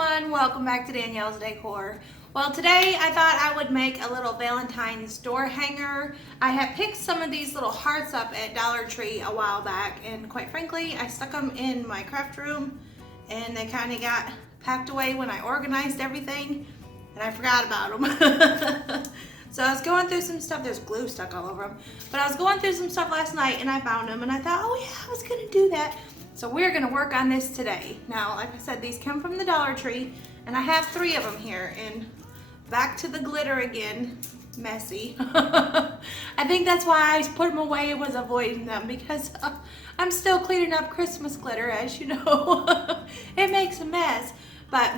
everyone, welcome back to Danielle's Decor. Well, today I thought I would make a little Valentine's door hanger. I had picked some of these little hearts up at Dollar Tree a while back, and quite frankly I stuck them in my craft room and they kind of got packed away when I organized everything and I forgot about them. So I was going through some stuff. There's glue stuck all over them, but I was going through some stuff last night and I found them and I thought, oh yeah, I was gonna do that. So we're gonna work on this today. Now, like I said, these come from the Dollar Tree and I have 3 of them here, and back to the glitter again, messy. I think that's why I put them away and was avoiding them, because I'm still cleaning up Christmas glitter, as you know. It makes a mess. But,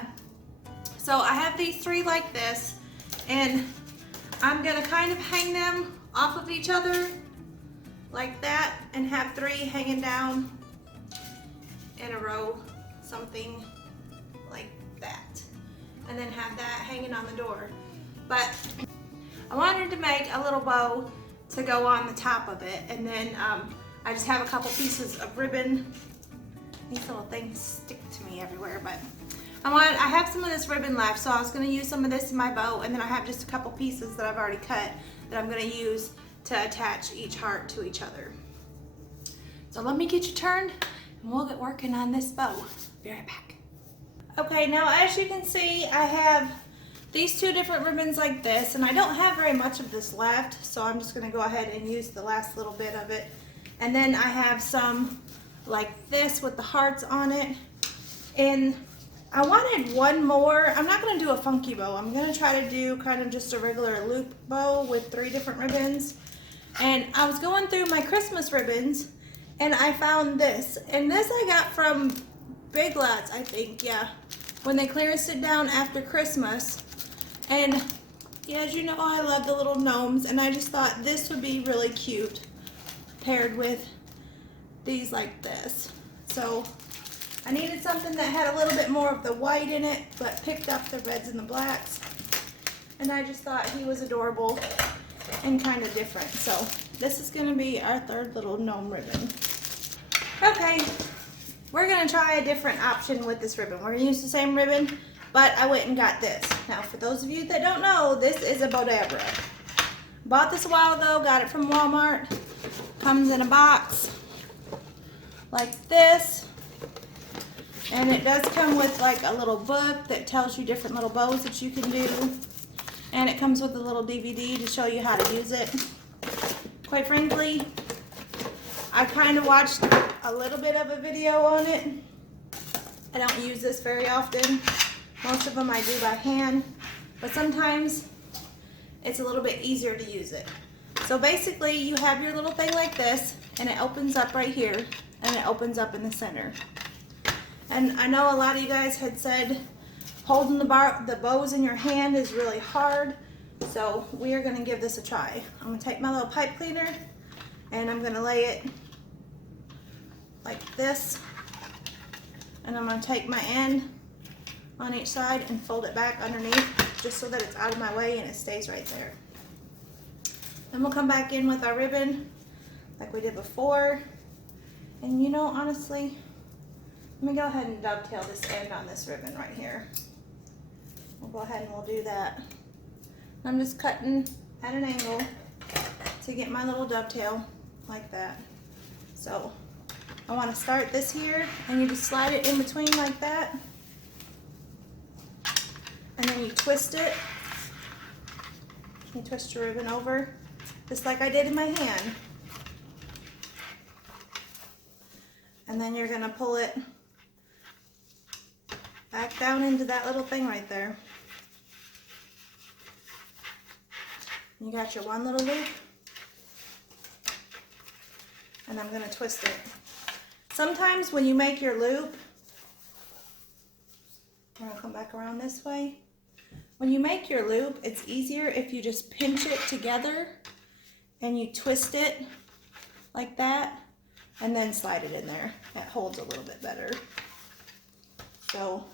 so I have these 3 like this, and I'm gonna kind of hang them off of each other like that and have 3 hanging down in a row, something like that, and then have that hanging on the door. But I wanted to make a little bow to go on the top of it, and then I just have a couple pieces of ribbon. These little things stick to me everywhere, but I have some of this ribbon left, so I was going to use some of this in my bow, and then I have just a couple pieces that I've already cut that I'm going to use to attach each heart to each other. So let me get you turned and we'll get working on this bow. Be right back. Okay, now as you can see, I have these 2 different ribbons like this, and I don't have very much of this left, so I'm just going to go ahead and use the last little bit of it. And then I have some like this with the hearts on it, and I wanted one more. I'm not going to do a funky bow. I'm going to try to do kind of just a regular loop bow with 3 different ribbons. And I was going through my Christmas ribbons and I found this. And this I got from Big Lots, I think, yeah, when they clearanced it down after Christmas. And yeah, as you know, I love the little gnomes, and I just thought this would be really cute paired with these like this. So I needed something that had a little bit more of the white in it, but picked up the reds and the blacks. And I just thought he was adorable and kind of different. So this is going to be our 3rd little gnome ribbon. Okay, we're going to try a different option with this ribbon. We're going to use the same ribbon, but I went and got this. Now, for those of you that don't know, this is a Bodabra. Bought this a while ago, got it from Walmart. Comes in a box like this. And it does come with like a little book that tells you different little bows that you can do. And it comes with a little DVD to show you how to use it. Quite frankly, I kind of watched a little bit of a video on it. I don't use this very often. Most of them I do by hand, but sometimes it's a little bit easier to use it. So basically you have your little thing like this, and it opens up right here, and it opens up in the center. And I know a lot of you guys had said holding the bows in your hand is really hard, so we are going to give this a try. I'm going to take my little pipe cleaner and I'm going to lay it like this, and I'm going to take my end on each side and fold it back underneath just so that it's out of my way and it stays right there. Then we'll come back in with our ribbon like we did before, and you know, honestly, let me go ahead and dovetail this end on this ribbon right here. We'll go ahead and we'll do that. I'm just cutting at an angle to get my little dovetail like that. So I want to start this here, and you just slide it in between like that. And then you twist it. You twist your ribbon over, just like I did in my hand. And then you're going to pull it back down into that little thing right there. You got your one little loop, and I'm going to twist it. Sometimes when you make your loop, I'm going to come back around this way. When you make your loop, it's easier if you just pinch it together and you twist it like that and then slide it in there. That holds a little bit better. So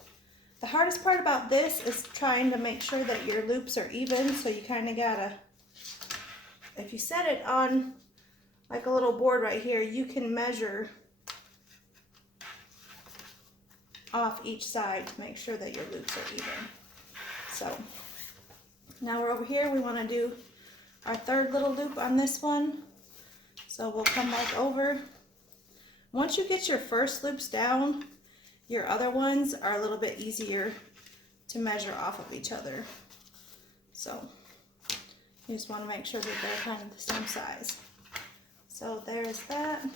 the hardest part about this is trying to make sure that your loops are even, so you kind of gotta, if you set it on like a little board right here, you can measure off each side to make sure that your loops are even. So now we're over here, we want to do our third little loop on this one. So we'll come back over. Once you get your first loops down, your other ones are a little bit easier to measure off of each other. So you just want to make sure that they're kind of the same size. So there's that.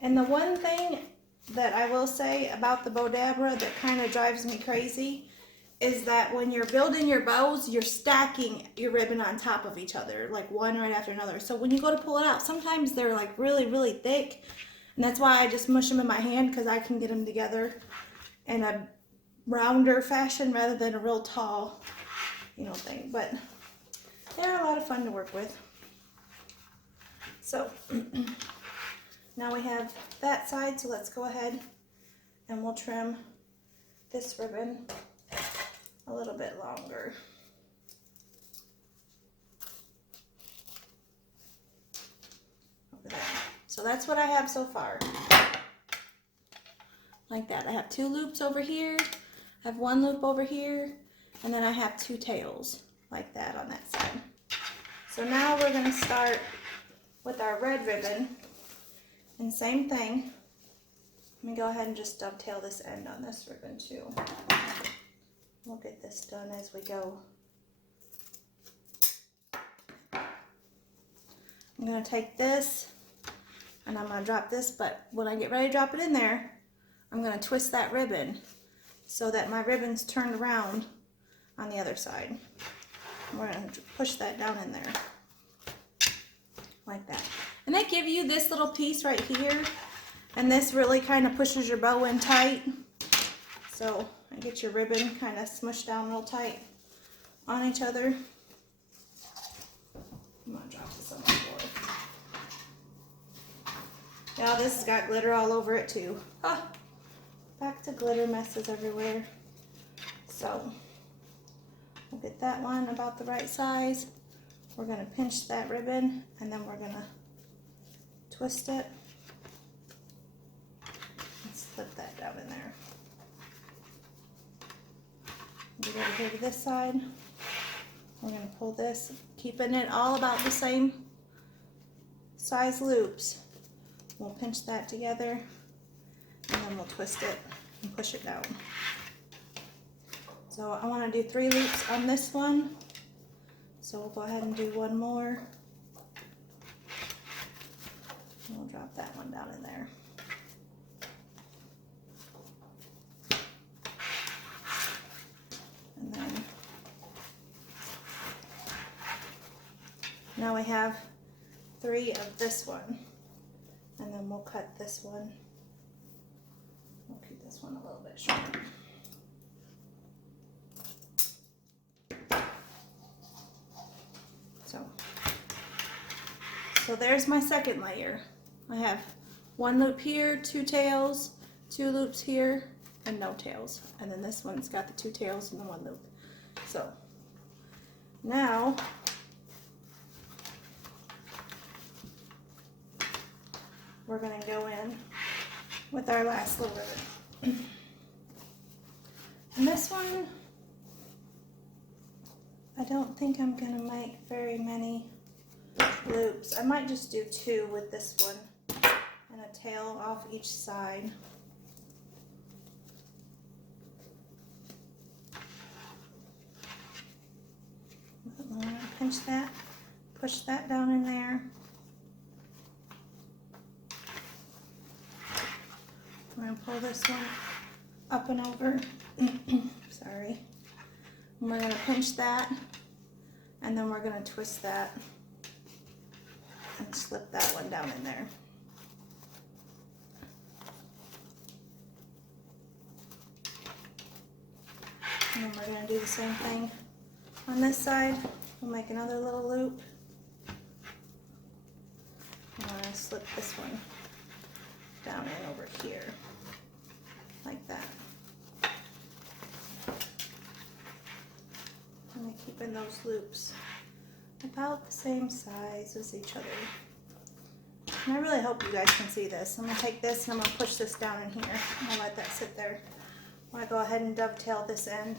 And the one thing that I will say about the Bodabra that kind of drives me crazy is that when you're building your bows, you're stacking your ribbon on top of each other, like one right after another. So when you go to pull it out, sometimes they're like really, really thick. And that's why I just mush them in my hand, because I can get them together in a rounder fashion rather than a real tall, thing. But they're a lot of fun to work with. So now we have that side, so let's go ahead and we'll trim this ribbon a little bit longer. Over there. So that's what I have so far. Like that. I have 2 loops over here, I have 1 loop over here, and then I have 2 tails like that on that side. So now we're going to start with our red ribbon, and same thing. Let me go ahead and just dovetail this end on this ribbon too. We'll get this done as we go. I'm going to take this and I'm going to drop this, but when I get ready to drop it in there, I'm going to twist that ribbon so that my ribbon's turned around on the other side. We're going to push that down in there like that. And they give you this little piece right here, and this really kind of pushes your bow in tight. So I get your ribbon kind of smushed down real tight on each other. I'm going to drop this on the floor. Yeah, this has got glitter all over it too. Ah, back to glitter messes everywhere. So we'll get that one about the right size. We're going to pinch that ribbon, and then we're going to twist it and slip that down in there. Get over here to this side. We're going to pull this, keeping it all about the same size loops. We'll pinch that together, and then we'll twist it and push it down. So I want to do 3 loops on this one. So we'll go ahead and do 1 more. And we'll drop that one down in there. And then now we have 3 of this one. And then we'll cut this one. We'll keep this one a little bit shorter. So there's my second layer. I have 1 loop here, 2 tails, 2 loops here, and no tails. And then this one's got the 2 tails and the 1 loop. So now we're going to go in with our last little ribbon. And this one, I don't think I'm going to make very many loops. I might just do 2 with this one and a tail off each side. I'm going to pinch that, push that down in there. I'm going to pull this one up and over. Sorry. And we're going to pinch that, and then we're going to twist that and slip that one down in there. And then we're going to do the same thing on this side. We'll make another little loop. I'm going to slip this one down in over here, like that. And keeping those loops about the same size as each other. And I really hope you guys can see this. I'm gonna take this and I'm gonna push this down in here. I'm gonna let that sit there. I'm gonna go ahead and dovetail this end.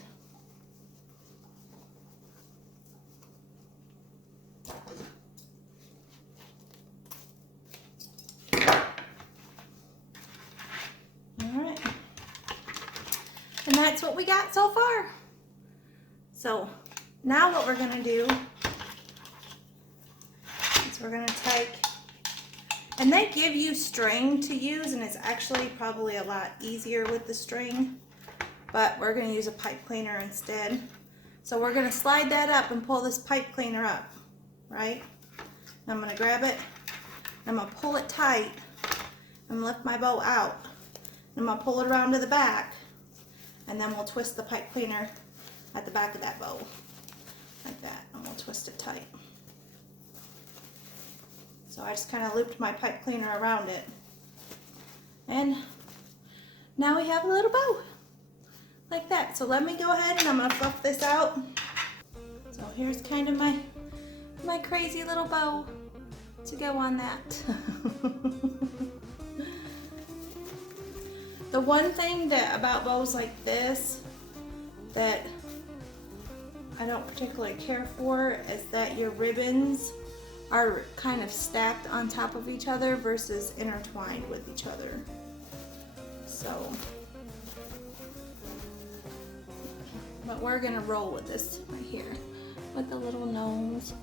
Alright. And that's what we got so far. So now what we're gonna do is we're gonna take, and they give you string to use, and it's actually probably a lot easier with the string, but we're gonna use a pipe cleaner instead. So we're gonna slide that up and pull this pipe cleaner up, right? I'm gonna grab it, I'm gonna pull it tight, and lift my bow out. I'm gonna pull it around to the back, and then we'll twist the pipe cleaner at the back of that bow, like that, and we'll twist it tight. So I just kind of looped my pipe cleaner around it. And now we have a little bow, like that. So let me go ahead and I'm gonna fluff this out. So here's kind of my crazy little bow to go on that. The one thing about bows like this that I don't particularly care for is that your ribbons are kind of stacked on top of each other versus intertwined with each other. So, but we're gonna roll with this right here with the little gnomes.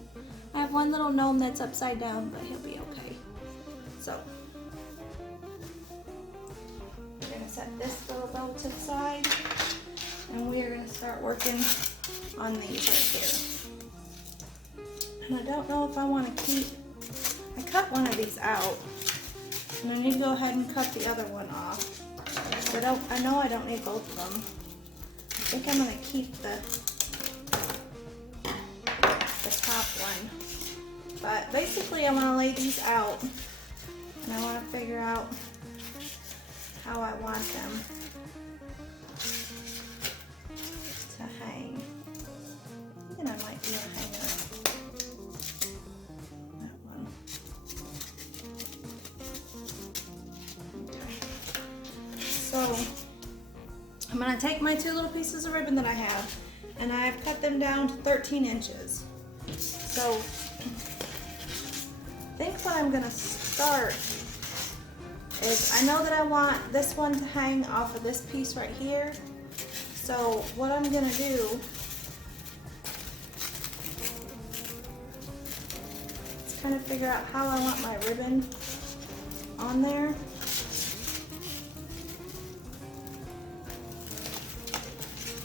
I have one little gnome that's upside down, but he'll be okay. So, we're gonna set this little bow to the side, and we are gonna start working on these right here. And I don't know if I want to keep, I cut one of these out, and I need to go ahead and cut the other one off. But I know I don't need both of them. I think I'm going to keep the top one. But basically I want to lay these out, and I want to figure out how I want them to hang. And I might do a hanger. That one. Okay. So I'm going to take my two little pieces of ribbon that I have, and I have cut them down to 13 inches. So I think what I'm going to start is, I know that I want this one to hang off of this piece right here. So what I'm going to do is kind of figure out how I want my ribbon on there.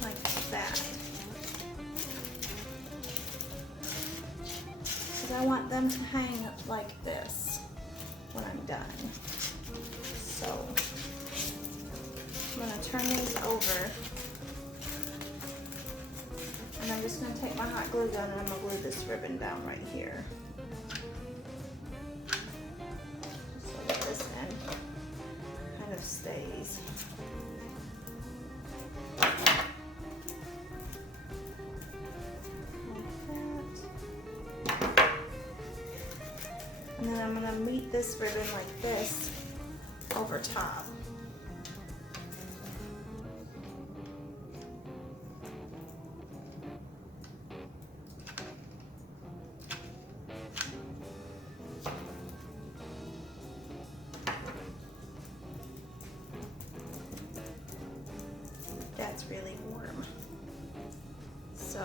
Like that. Because I want them to hang like this when I'm done. So I'm going to turn these over. And I'm just going to take my hot glue gun and I'm going to glue this ribbon down right here. So that this end kind of stays. Like that. And then I'm going to meet this ribbon like this over top. That's really warm. So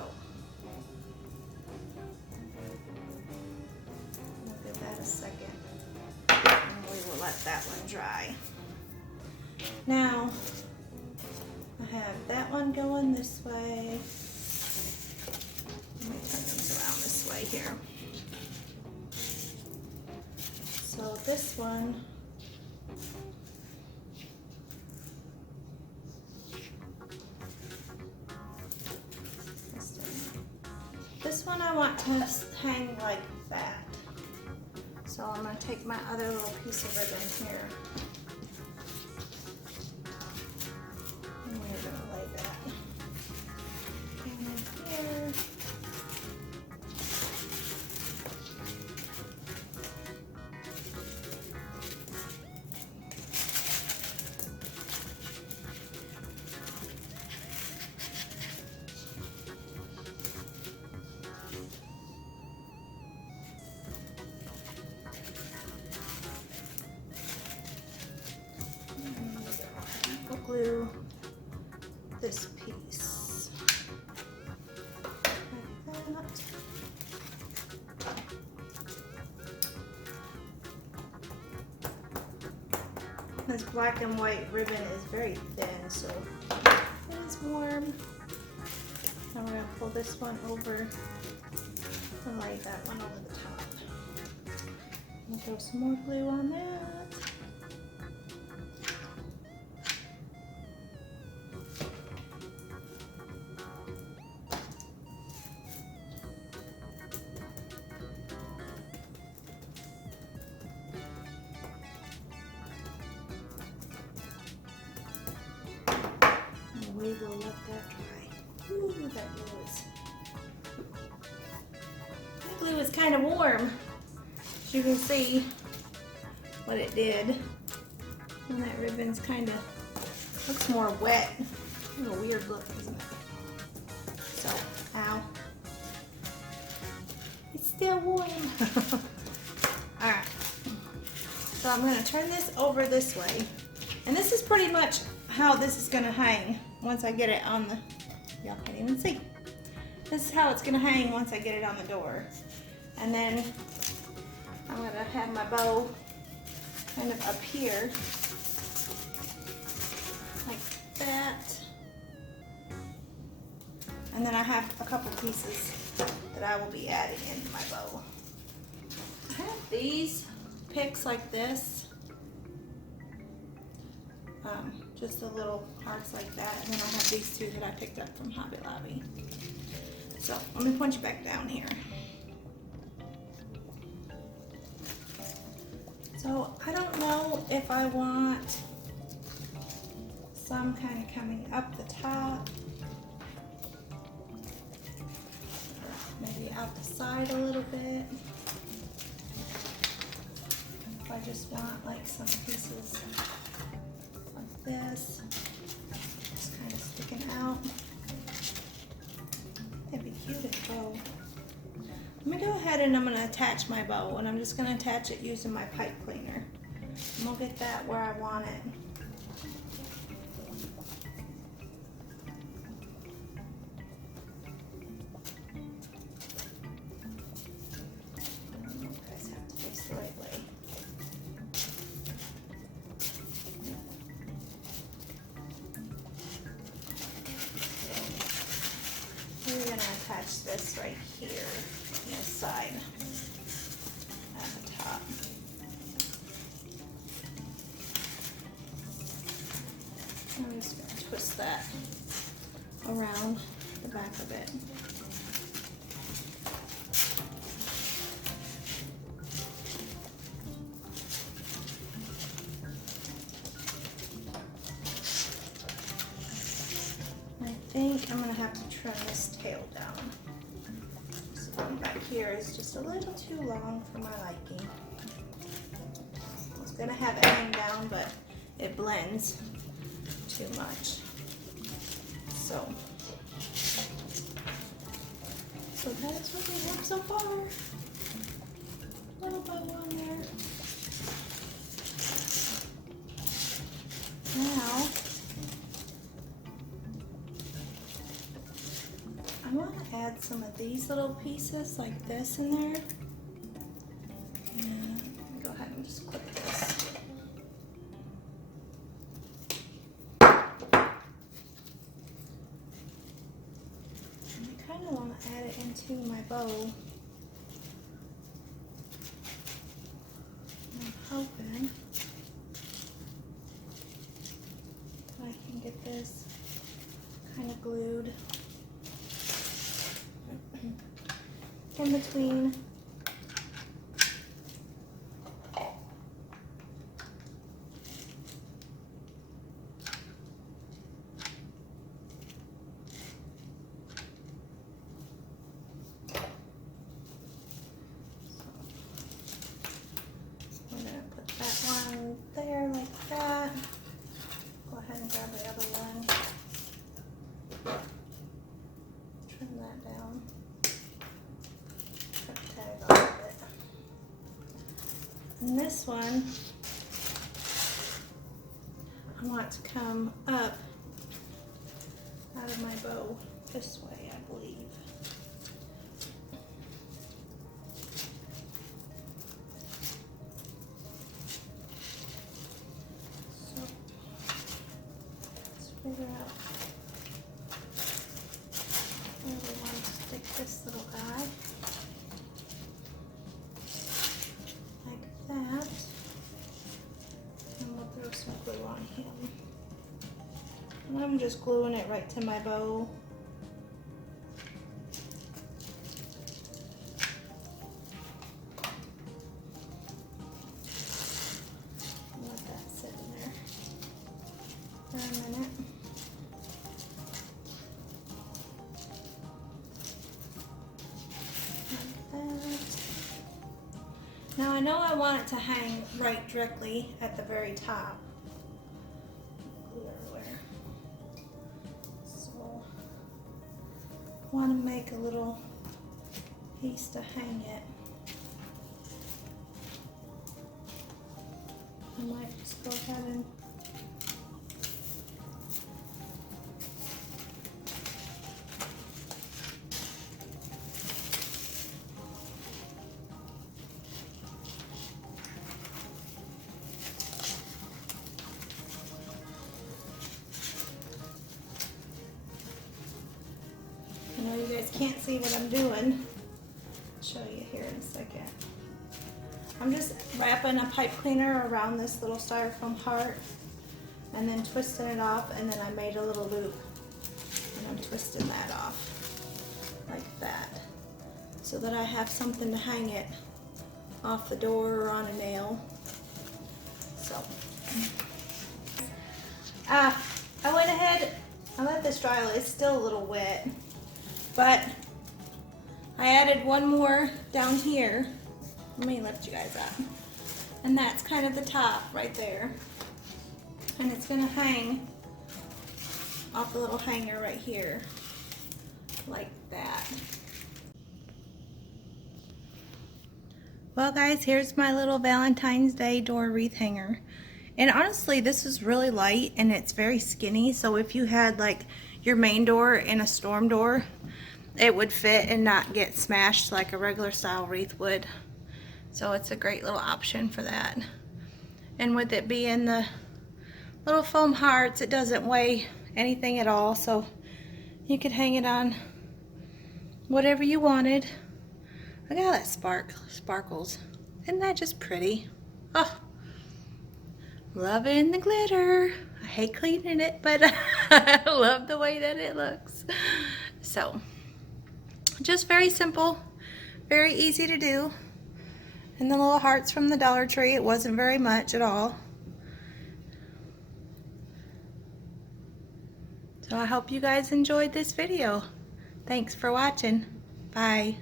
we'll give that a second, and we will let that one dry. Now I have that one going this way. Let me turn these around this way here. So this one, I want to hang like that. So I'm going to take my other little piece of ribbon here. And we're going to lay that in here. This black and white ribbon is very thin, so it is warm. Now we're gonna pull this one over and lay that one over the top. And throw some more glue on that. We will let that dry. Ooh, that glue is kind of warm. As you can see what it did. And that ribbon's kind of looks more wet. A little weird look, isn't it? So, ow. It's still warm. Alright. So I'm going to turn this over this way. And this is pretty much how this is going to hang once I get it on the, y'all can't even see. This is how it's going to hang once I get it on the door. And then I'm going to have my bow kind of up here, like that. And then I have a couple pieces that I will be adding into my bow. I have these picks like this. Just the little hearts like that, and then I have these two that I picked up from Hobby Lobby. So let me punch it back down here. So I don't know if I want some kind of coming up the top, or maybe out the side a little bit. If I just want like some pieces this, just kind of sticking out. It'd be cute if bow. I'm gonna go ahead and I'm gonna attach my bow, and I'm just gonna attach it using my pipe cleaner. And we'll get that where I want it. You guys have to face the right way. We're going to attach this right here on this side at the top. I'm just going to twist that around the back of it. I think I'm going to have to trim this tail down. This one back here is just a little too long for my liking. I was going to have it hang down, but it blends too much. So that's what we have so far. Little bow on there. Now, I want to add some of these little pieces like this in there. And let me go ahead and just clip this. And I kind of want to add it into my bow. I'm hoping I can get this kind of glued in between. We're going to put that one there like that. Go ahead and grab the other one. Trim that down. Put the tag off of it. And this one, I want to come up out of my bow this way, I believe. figure out where we want to stick this little guy. Like that. And we'll throw some glue on him. And I'm just gluing it right to my bow. Let that sit in there for a minute. Like that. Now I know I want it to hang right directly at the very top. Glue everywhere. So I want to make a little piece to hang it. I might just go ahead and I know you guys can't see what I'm doing. I'll show you here in a second. I'm just wrapping a pipe cleaner around this little styrofoam heart and then twisting it off, and then I made a little loop and I'm twisting that off like that so that I have something to hang it off the door or on a nail. So I went ahead, I let this dry. It's still a little wet, but I added one more down here. Let me lift you guys up. And that's kind of the top right there. And it's gonna hang off the little hanger right here, like that. Well guys, here's my little Valentine's Day door wreath hanger. And honestly, this is really light and it's very skinny. So if you had like your main door and a storm door, it would fit and not get smashed like a regular style wreath would. So it's a great little option for that. And with it being the little foam hearts, it doesn't weigh anything at all. So you could hang it on whatever you wanted. Look how that sparkles. Isn't that just pretty? Oh, loving the glitter. I hate cleaning it, but I love the way that it looks. So just very simple, very easy to do. And the little hearts from the Dollar Tree, it wasn't very much at all. So I hope you guys enjoyed this video. Thanks for watching. Bye.